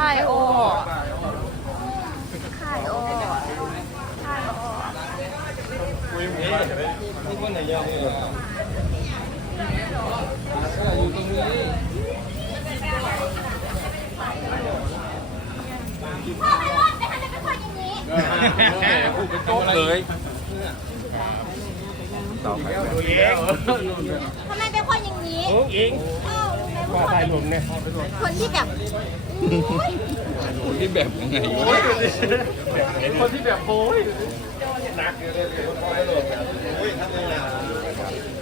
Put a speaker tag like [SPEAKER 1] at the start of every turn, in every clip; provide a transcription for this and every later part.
[SPEAKER 1] ขายโอขายโอขายโอ
[SPEAKER 2] นี่คนไหนยอมเลยอยู่ตรงนี้
[SPEAKER 1] พ่อไปรอดไปหันไปคนอย่างนี้
[SPEAKER 2] พูดเป็นโต๊ะเลยต่อไปดูเอง
[SPEAKER 1] ทำไมเป็นคนอย่างนี้
[SPEAKER 2] อ้เอง
[SPEAKER 1] เอ้ารู้ไหม
[SPEAKER 2] พอ
[SPEAKER 1] ว่า
[SPEAKER 2] ถ่ายผมเนี่ย
[SPEAKER 1] คนที่แบบอุ๊ย
[SPEAKER 2] คนที่แบบยังไงวะคนที่แบบโอ้ยหนักเลย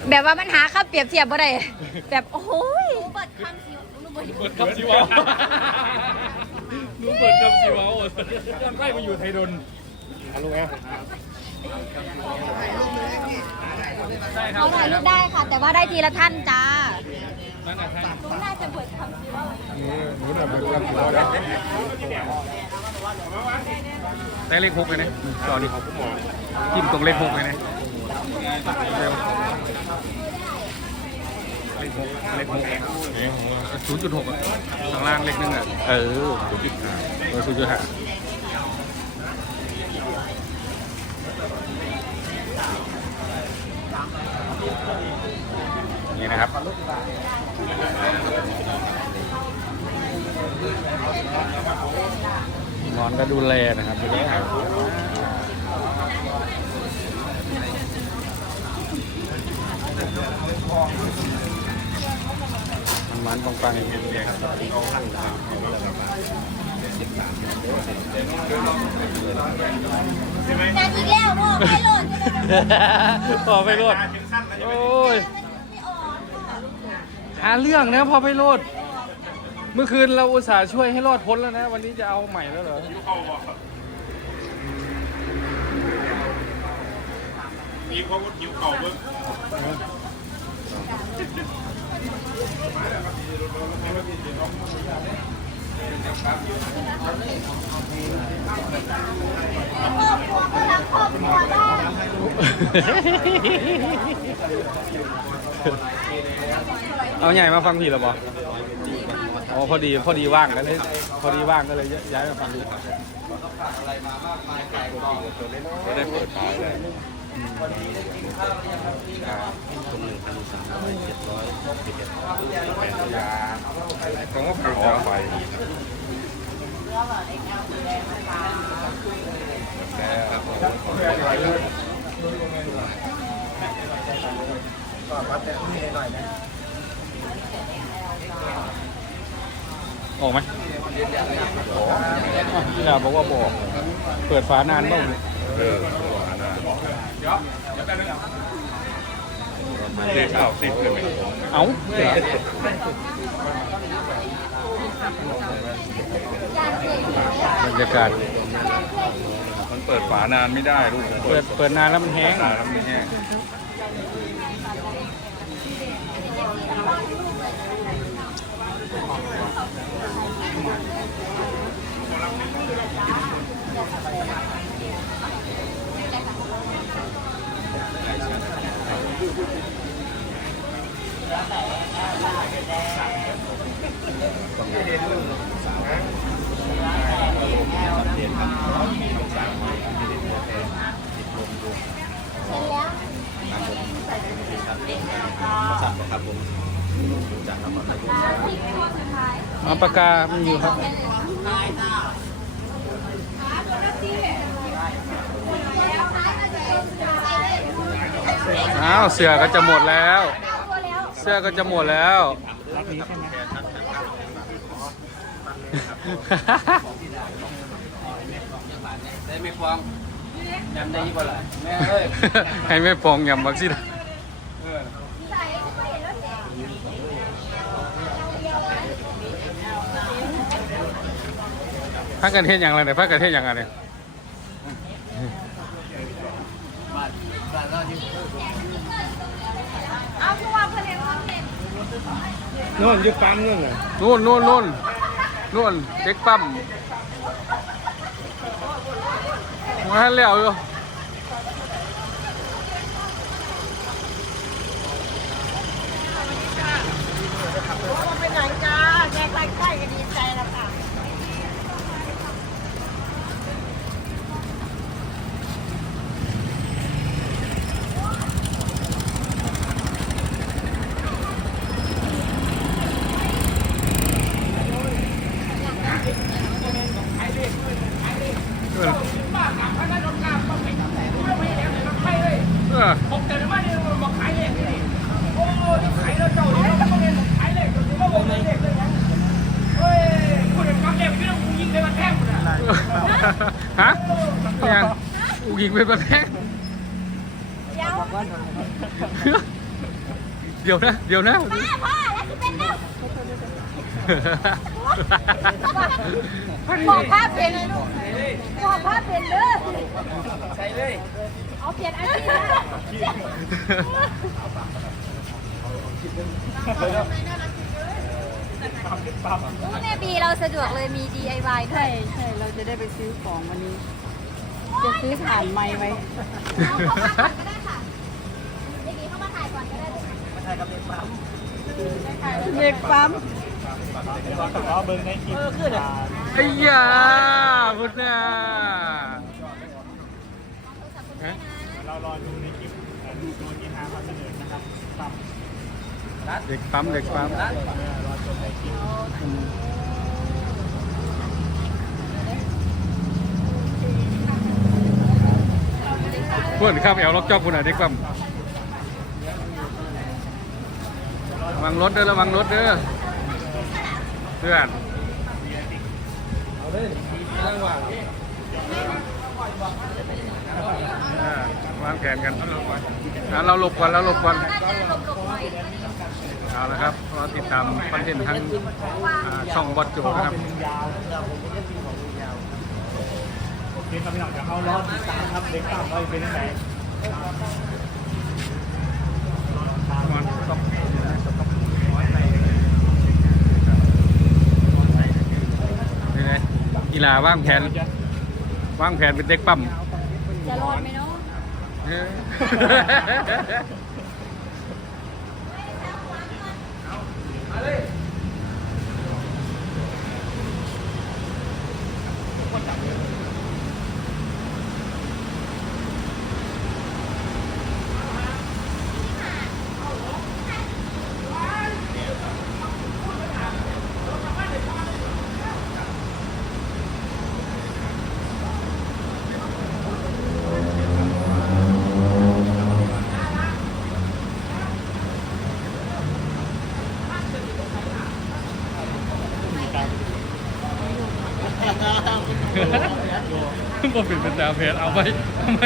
[SPEAKER 1] แบบว่ามันหาคำเปรียบเทียบบ่ได้แบบโอ้ยเปิดคำสิวรู้บ่
[SPEAKER 2] เปิดคำสิวะรู้เปิดคำสิวะโอ้ยใกล้มาอยู่ไทยดนฮัลโหลไงใช่ครั
[SPEAKER 1] เขา
[SPEAKER 2] บ
[SPEAKER 1] ถ่ายรูปได้ค่ะ แต่ว่าได้ทีละท่านจ้า
[SPEAKER 2] นั่นนะท่าน
[SPEAKER 1] หนูน่าจะเปิดคำสิวะ
[SPEAKER 2] หนูน่ะเปิดคำสิวะได้เลขหกเลยนะจอนี่จิ้มตรงเลขหกเลยนะเร็วเลขหกเลขหกศูนย์จุดหกข้างล่างเลขหนึ่งอะเออศูนย์จุดห้าเออศูนย์จุดห้า นี่นะครับนอนก็ดูแลนะครับดูแลมันมันปังปัง
[SPEAKER 1] งานอีกแล้วพ่อไม่โหลด
[SPEAKER 2] พอไปโรดโอ้ย
[SPEAKER 1] ไม่ออกค่ะ
[SPEAKER 2] หาเรื่องนะพอไปโรดเมื่อคืนเราอุตส่าห์ช่วยให้รอดพ้นแล้วนะ วันนี้จะเอาใหม่แล้วเหรอ
[SPEAKER 3] มีความว่าหิวเก่าเบิ้ง
[SPEAKER 1] ครอบครัวก็รักครอบครัวได้
[SPEAKER 2] เอาใหญ่มาฟังพี่หรอบออ๋อพอดีพอดีว่างกันเลยพอดีว่างก็เลยย้ายมาฟังพี่ก็ได้เปิดขายเลยตรงหนึ่งพันสามร้อยเจ็ดร้อยสิบเอ็ดแปดยาผมก็ขอไป ออกไหมพี่ดาบอกว่าบอก เปิดฝานานบ้างเออเลขเก้าสิบเลยไหมเอ้าเหรอบรรยากาศ
[SPEAKER 3] มันเปิดฝานานไม่ได้ลูก
[SPEAKER 2] เปิดเปิดนานแล้วมันแห้ง
[SPEAKER 3] นานแล้วไม่แห้ง
[SPEAKER 1] ครับผมจากนครนายก
[SPEAKER 2] เอาปากกา มันอยู่ครับ อ้าว เสือก็จะหมดแล้ว เสื้อก็จะหมดแล้ว
[SPEAKER 4] ได้ไม่ควงยำได้ยี่กว่าไรแม่เอ้ย
[SPEAKER 2] ให้ไม่ปองยำบักสิ พักกันเทศอย่างไรเนี่ยพักกันเทศอย่างไรเนี่ย
[SPEAKER 1] เอาคือว่าเพื่อนเรียนคอนเทนต์
[SPEAKER 2] นู่นยึดปั๊มนู่นเลยนู่นนู่นนู่นนู่นเด็กปั๊มมาให้แล้วอยู่
[SPEAKER 1] ผมแต่ไม่
[SPEAKER 2] ได้บอขายเลข
[SPEAKER 1] นี่โอ้ยขายแล้วเจ้าดิแล้องเรียนขายเลขเดี๋ยวเราบ
[SPEAKER 2] อ
[SPEAKER 1] กเลขเลยนะเฮ้ยคุณกำ
[SPEAKER 2] งลของยิงไปมันแทงคุณอะฮะยัง
[SPEAKER 1] กูยิงไปมันแทงยาว
[SPEAKER 2] เดี๋ยวนะเดี๋ยวนะ
[SPEAKER 1] ป้าพ่อแล้วคือเป็นเแล้วบอกภาพเป็นเลยลูกบอกภาพเป็นเลย
[SPEAKER 4] ใช่เลย
[SPEAKER 1] เอาเปลี่ยนอาชีพนะแม่บีเราสะดวกเลยมี DIY ด้ว
[SPEAKER 5] ใช่
[SPEAKER 1] ย
[SPEAKER 5] ใช่เราจะได้ไปซื้อของวันนี้ จะซื้อผ่านไม้ไว้
[SPEAKER 1] เอาเข้ามาก่อนก็ได้ค่ะเด็กนี้เข้ามาถ่ายก่อนก็ได้ลูก
[SPEAKER 5] เด็กปั๊ม
[SPEAKER 2] ไอ้ยาพุทธาฮะเด็กปั๊มเด็กปั๊มเพื่อนข้ามแอลล็อกจอบคุณอะเด็กปั๊มระวังรถเด้อระวังรถเด้อเพื่อนอ่าวาง แผนกันอะเราหลบก่อนเราหลบก่อน
[SPEAKER 1] น่าจะหลบหลบๆหน่อยก็ดี
[SPEAKER 2] เอาละครับเราติดตามคอนเทนต์ทั้งอ่าช่องบอดโจนะครับ
[SPEAKER 6] โอเคครับพี่น้องเดี๋ยวเขารอติดตามครับเด็กตามว่าเป็นยังไง
[SPEAKER 2] มันต้องนี่ไงกีฬาวางแผนวางแผนเป็นเด็กปั๊ม
[SPEAKER 1] จะรอดไหมเนาะ
[SPEAKER 2] เออบ่เป็นเป็นดาวเพจเอาไปเอาไป